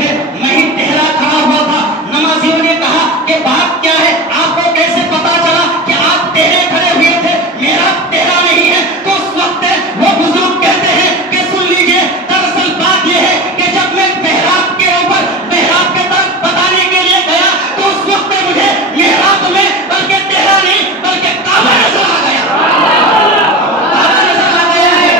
है, मैं ही टहरा खड़ा हुआ था। नमाजियों ने कहा कि बात क्या है, आपको कैसे पता चला कि आप टहरे खड़े हुए थे, मेरा टहरा नहीं है। तो उस वक्त वो बुजुर्ग कहते हैं कि सुन लीजिए, दरअसल बात यह है कि जब मैं मेहराब के ऊपर मेहराब के तरफ बताने के लिए गया तो उस वक्त मुझे मेहराब में बल्कि टहरा नहीं बल्कि काबा नजर आ गया। काबा नजर आ गया है।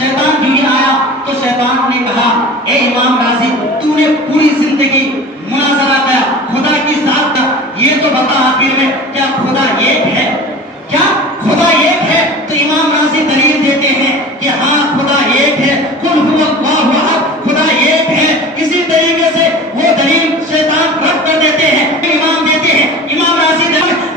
शैतान भी आया तो शैतान ने कहा, ए इमाम राजी, तूने पूरी जिंदगी मुनाजरा किया खुदा की जात का, ये तो बता आखिर में क्या खुदा एक है? क्या खुदा एक है? तो इमाम राजी दलील देते हैं कि हाँ खुदा एक है, कुल हुवल्लाहु अहद, खुदा एक है। इसी तरीके से वो दलील शैतान रद्द कर देते हैं। इमाम देते हैं, इमाम राजी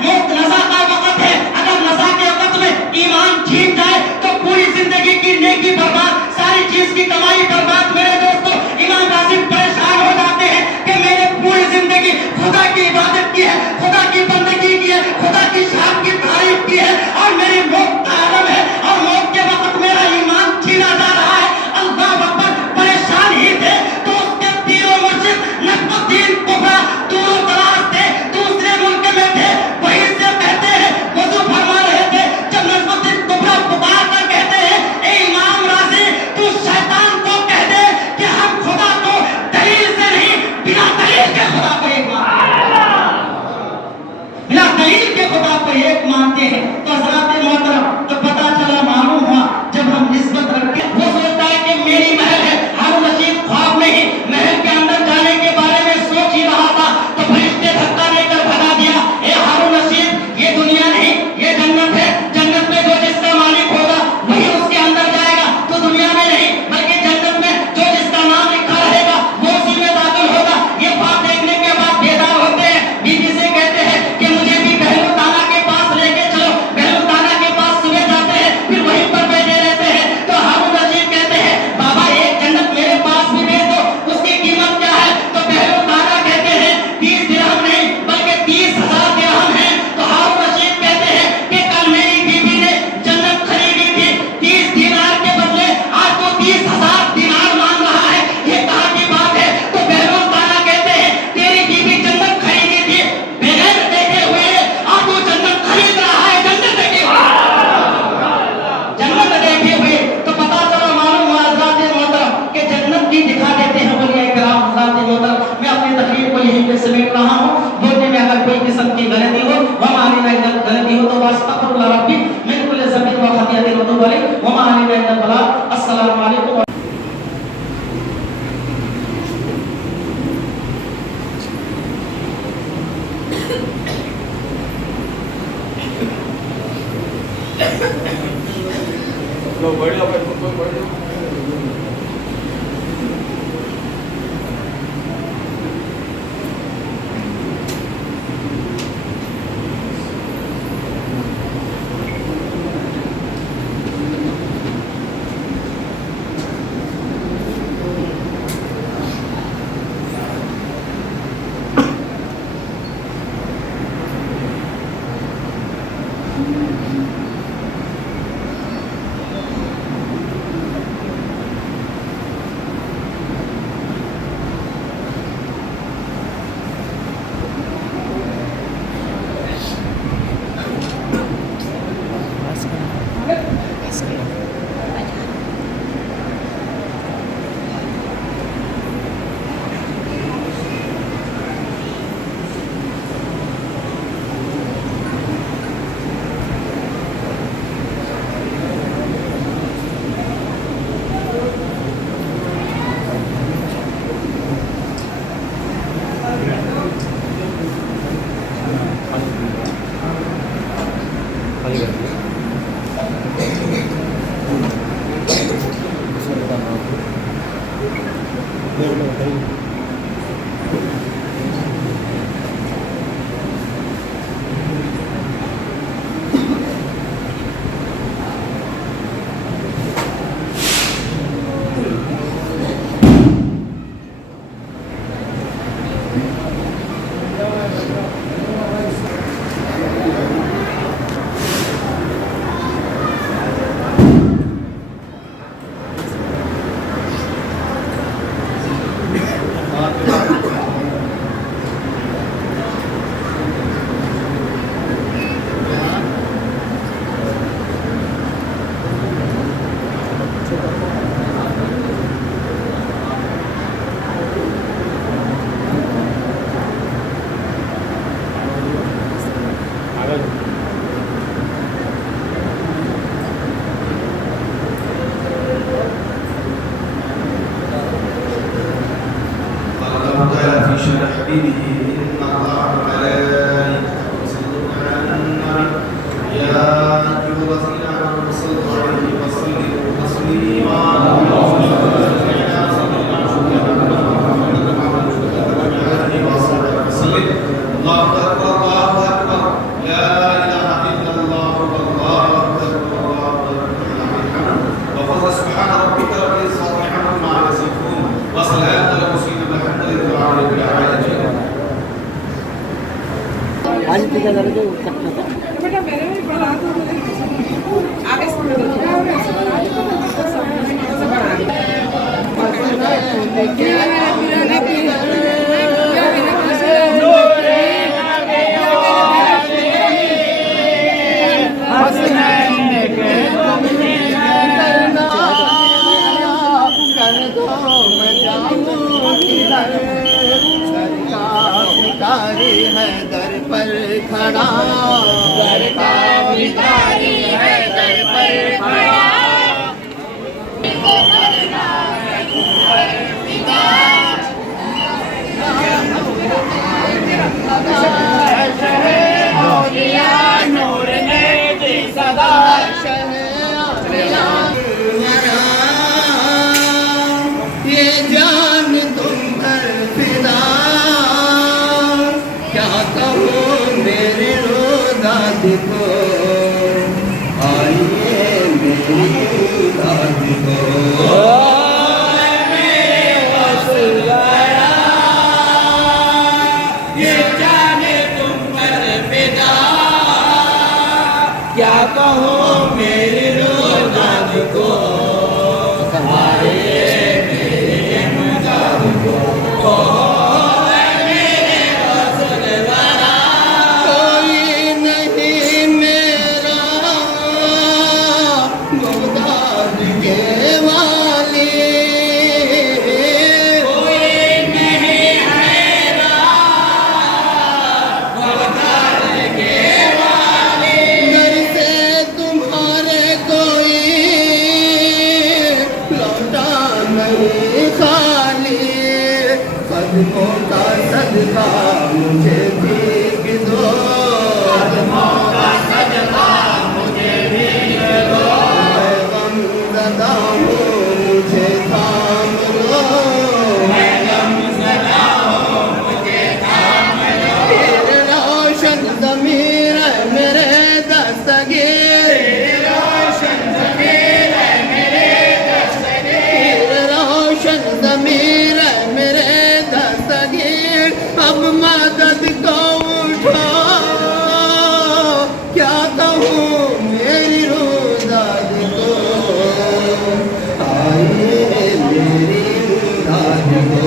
मौत नज़ा का वक्त है, अगर नज़ा के वक्त में ईमान छीन जाए तो पूरी जिंदगी की नेकी बर्बाद, सारी चीज की कमाई बर्बाद। मेरे दोस्तों, इमाम राजी परेशान हो जाते हैं कि मैंने पूरी जिंदगी खुदा की इबादत की है, खुदा की बंदगी की है, खुदा की शान की तारीफ की है, और मेरी मौत का आलम है और मौत के वक्त मेरा ईमान छीना जा रहा है। अल्लाह अकबर, परेशान ही थे तो उसके पीरो मुर्शिद नकमुद्दीन कुबरा दूर दराज थे, दूसरे मुल्क में थे, वहीं से कहते हैं, वजू फरमा रहे थे, जब नकमुद्दीन कुबरा पुकार कर कहते हैं, ए इमाम राजी, तू शैतान को कह दे कि हम खुदा को दलील से नहीं, बिना दलील के खुदा को एक बिना दलील के खुदा को एक मानते हैं। तो हज़रात मोहतरम, तो पता चला, मालूम हुआ, जब हम निस्बत रखते, वो सोचता है कि मेरी महल है। हारून रशीद ख्वाब में ही महल के अंदर जाने के बारे में सोच ही रहा था तो फरिश्ते धक्का देकर भगा दिया, ए हारून रशीद, ये दुनिया नहीं, ये जन्नत है। जन्नत में जो जिसका मालिक होगा वही उसके अंदर जाएगा, तो दुनिया में नहीं बल्कि जन्नत में जो जिसका नाम लिखा रहेगा वो उसी में दाखिल होगा। ये ख्वाब देखने के बाद बेदार होते हैं, बीवी से कहते हैं कि मुझे भी बहलू ताना के पास लेके चलो। बहलू ताना के पास सुबह जाते हैं, फिर वहीं पर बैठे रहते हैं। तो हारून रशीद कहते हैं, बाबा एक जन्नत मेरे पास भी भेज दो, उसकी कीमत क्या है? तो बहलू ताना कहते हैं 30 दिरहम नहीं बल्कि 30,000 दिरहम है। तो हारून रशीद कहते हैं कि कल मेरी बीवी ने जन्नत खरीदी थी 30 दिनार के बदले, आज तो 30,000 दिनार मांग रहा है, ये कहाँ की बात है? तो बहलू ताना कहते हैं, तेरी बीवी जन्नत खरीदी थी बगैर देखे हुए, और तू जन्नत खरीद रहा है जन्नत देखे हुए। जन्नत देखे हुए तो पता चला, मालूम हुआ हज़रात मोहतरम कि जन्नत भी दिखा देते हैं औलिया किराम। हज़रात मोहतरम, मैं अपनी तकरीर को यहीं पे समेट रहा हूँ। बोलने में अगर कोई किस्म की गलती हो, हमारी गलती हो तो वास्तगफिरुल्लाह रब्बी मिन कुल्ली ज़ंबिन व खतियतिन व तूबू अलैहि व मा अलैना इल्लल बलाग। अस्सलामु अलैकुम। والذين آمنوا صلوا عليه وسلموا تسليما الله أكبر الله أكبر لا إله إلا الله والله أكبر الله أكبر وفضل سبحان ربك رب العزة عما يصفون وسلام على المرسلين والحمد لله رب العالمين. बेटा मेरे में बड़ा हाथ हो गया आगे भिखारी है दर पर खड़ा, दर का भिखारी है दर पर खड़ा। नूर ने दी सदा ये जान तुम पर फिदा, क्या कहूँ मेरे रोज़ात को, आइए मेरी रोज़ात को। ये जाने तुम पर फिदा, क्या कहूँ मेरी रोज़ात को, आइए मेरी रोज़ात को। कदमों का सदका मुझे भीग दो, कदमों का सदका मुझे भीग दो। मैं गमज़दा हूँ मुझे थाम लो, मैं गमज़दा हूँ मुझे थाम लो। तेरे रोशन ज़मीर है मेरे दस्तगीर, तेरे रोशन ज़मीर है मेरे दस्तगीर, तेरे रोशन ज़मीर है मेरे दस्तगीर। अब मदद को उठो, क्या कहूँ मेरी रोज़ात को, आइए मेरी रोज़ात को।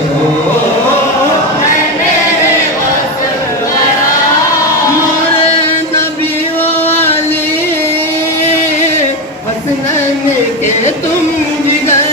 मोरे नबी वाली हसनैन के तुम जिगर,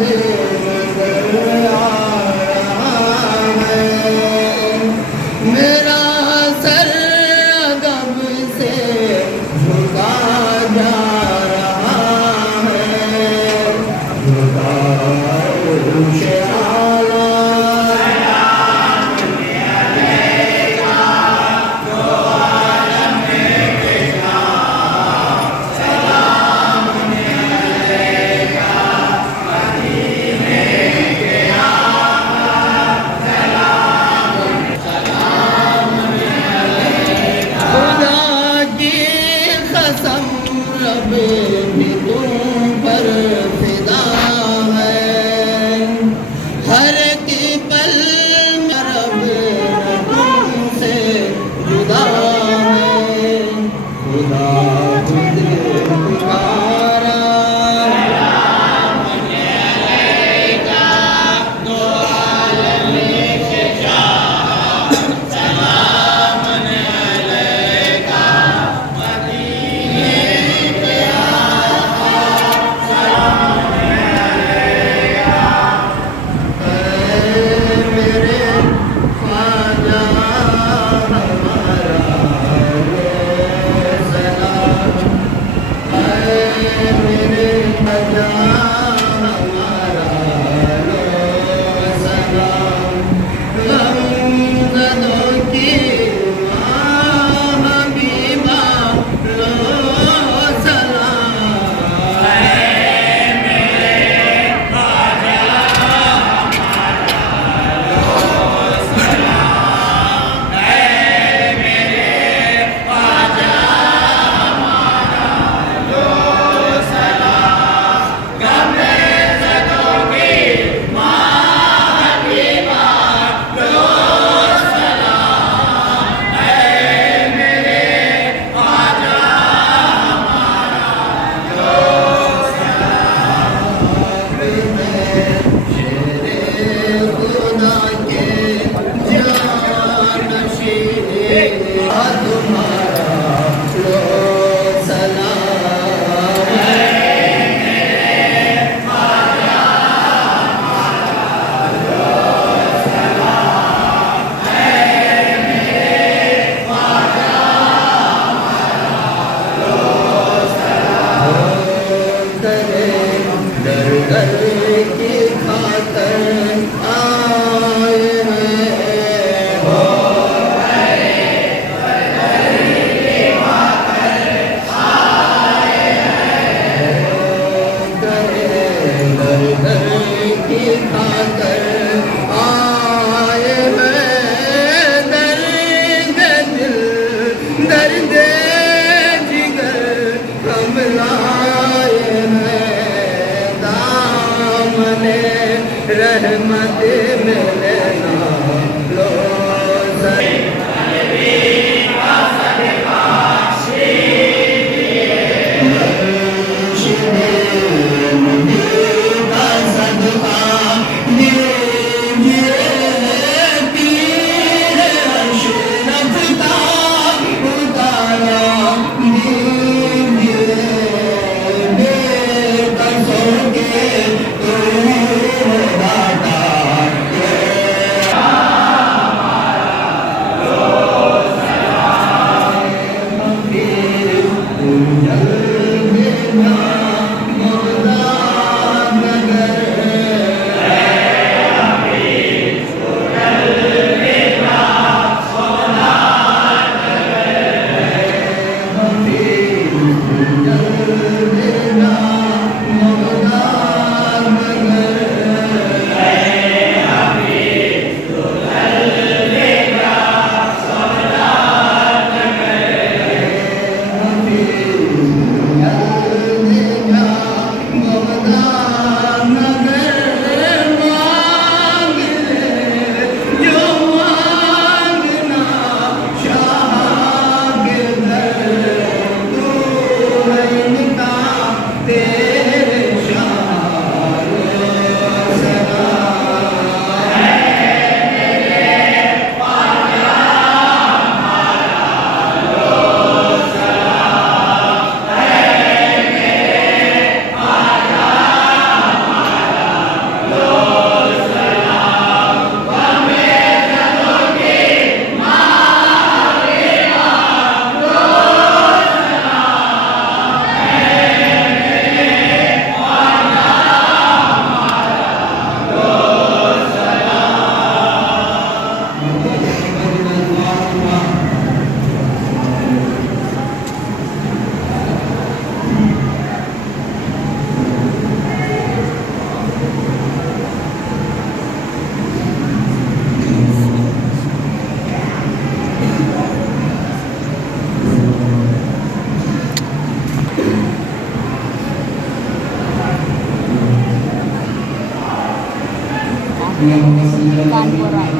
नजर आ रहा है। मेरा सर गम से झुका जा रहा है। झुका अर्श आला खुदा की कसम रब भी तुम पर फिदा है। हर की पल में रब तुमसे जुदा है। खुदा खुद पुकारा मेरे ख्वाजा हमारा सलाम। मेरे ख्वाजा हमारा सलाम। गमज़दों की माँ हबीबा लो सलाम। खुदा के जानशीं तुम्हारा लो सलाम। दर दर की खातर आए हैं। हो दर दर की खातर आए हैं। दर्द दिल दर्द जिगर हम लाए हैं। दामने रहमत में लेना लो सर। कानपुर आहे